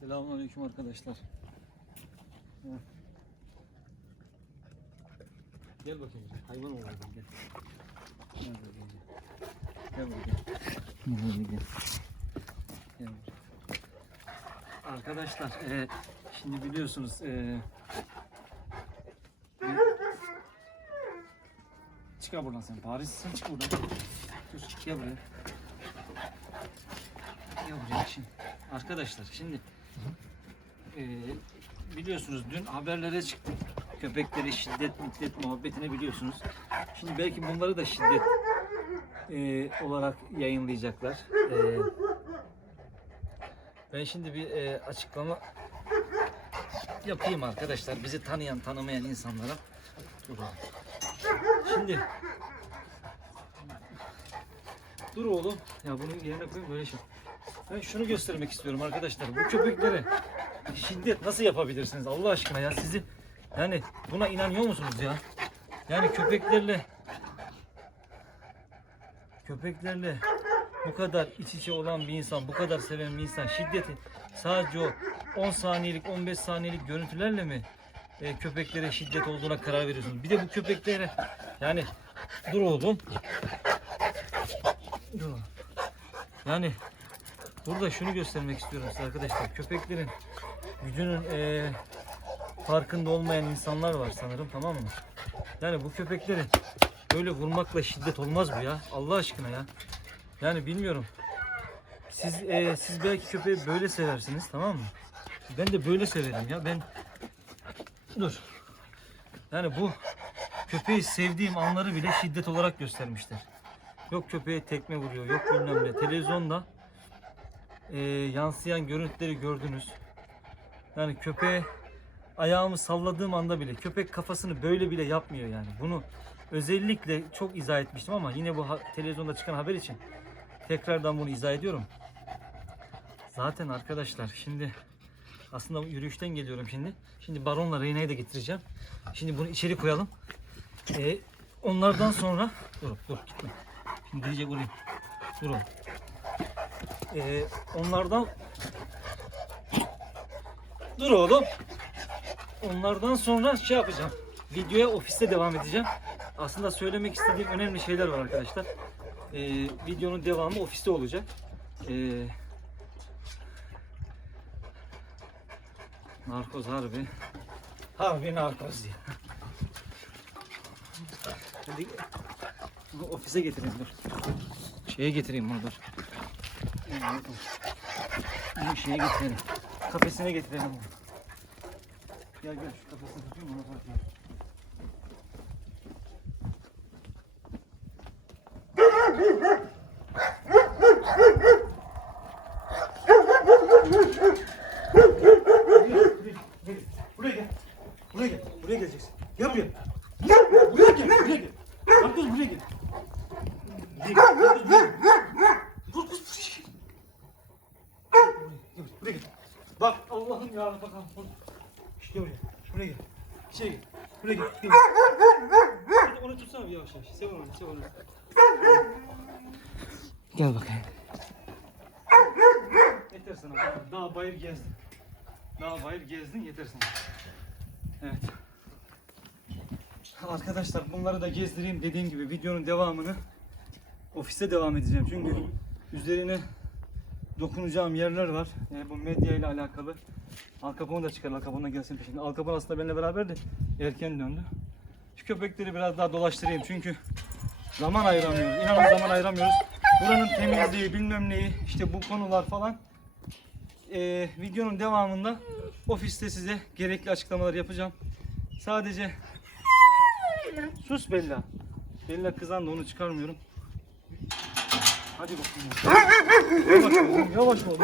Selamünaleyküm arkadaşlar. Gel bakayım. Hayvan olalım gel. Gel buraya gel. Buraya gel. Gel. Arkadaşlar e, şimdi biliyorsunuz e, Çıkar buradan sen. Paris'sin çık buradan. Dur gel buraya. Gel buraya şimdi. Arkadaşlar şimdi eee, biliyorsunuz dün haberlere çıktı. Köpekleri şiddet, müddet muhabbetini biliyorsunuz. Şimdi belki bunları da şiddet eee, olarak yayınlayacaklar. Eee, ben şimdi bir eee, açıklama yapayım arkadaşlar. Bizi tanıyan, tanımayan insanlara. Dur oğlum. Şimdi Dur oğlum. Ya bunu yerine koyayım böyle şey. Ben şunu göstermek istiyorum arkadaşlar. Bu köpeklere şiddet nasıl yapabilirsiniz Allah aşkına ya sizi yani buna inanıyor musunuz ya? Yani köpeklerle köpeklerle bu kadar iç içe olan bir insan, bu kadar seven bir insan şiddeti sadece o 10 saniyelik, 15 saniyelik görüntülerle mi e, köpeklere şiddet olduğuna karar veriyorsunuz? Bir de bu köpeklere yani dur oğlum. Dur. Yani burada şunu göstermek istiyorum size arkadaşlar. Köpeklerin gücünün eee, farkında olmayan insanlar var sanırım tamam mı? Yani bu köpekleri böyle vurmakla şiddet olmaz bu ya. Allah aşkına ya. Yani bilmiyorum. Siz eee, siz belki köpeği böyle seversiniz tamam mı? Ben de böyle severim ya. Ben dur. Yani bu köpeği sevdiğim anları bile şiddet olarak göstermişler. Yok köpeğe tekme vuruyor, yok bilmem ne. Televizyonda eee, yansıyan görüntüleri gördünüz. Yani köpeğe ayağımı salladığım anda bile köpek kafasını böyle bile yapmıyor yani. Bunu özellikle çok izah etmiştim ama yine bu televizyonda çıkan haber için tekrardan bunu izah ediyorum. Zaten arkadaşlar şimdi aslında yürüyüşten geliyorum şimdi. Şimdi Baron'la Reyna'yı da getireceğim. Şimdi bunu içeri koyalım. Ee, onlardan sonra dur dur gitme. Şimdi gidecek oraya. Dur. Ee, onlardan dur oğlum. Onlardan sonra şey yapacağım. Videoya ofiste devam edeceğim. Aslında söylemek istediğim önemli şeyler var arkadaşlar. Ee, videonun devamı ofiste olacak. Ee, narkoz harbi. Harbi narkoz diye. Hadi ofise getireyim dur. Şeye getireyim bunu dur. Bunu şeye getirelim. Kafesine getirelim bunu. Gel gel şu kafesini tutayım ona bırakayım. Buraya gel. Buraya gel. Buraya geleceksin. Gel buraya. Buraya gel. Buraya gel. Bak kız buraya gel. Buraya gel. Bak kız buraya gel. Dur kız buraya gel. Buraya, buraya gel. Bak Allah'ım ya bakalım. İşte buraya. Buraya gel. İçeri gel. Buraya gel. gel. Hadi onu tutsana bir yavaş yavaş. Sev onu, sev onu. Gel bakayım. Yeter sana. Bak, Daha bayır gezdin. Daha bayır gezdin yeter sana. Evet. Arkadaşlar bunları da gezdireyim dediğim gibi videonun devamını ofiste devam edeceğim. Çünkü üzerine dokunacağım yerler var. Yani bu medya ile alakalı. Al Capone da çıkar. Al Capone da gelsin peşinden. Al Capone aslında benimle beraber de erken döndü. Şu köpekleri biraz daha dolaştırayım çünkü zaman ayıramıyoruz. İnanın zaman ayıramıyoruz. Buranın temizliği bilmem neyi işte bu konular falan. Ee, videonun devamında ofiste size gerekli açıklamalar yapacağım. Sadece sus Bella. Bella kızan da onu çıkarmıyorum. 아직 없군요. 혀가 죽어. 혀가 죽어.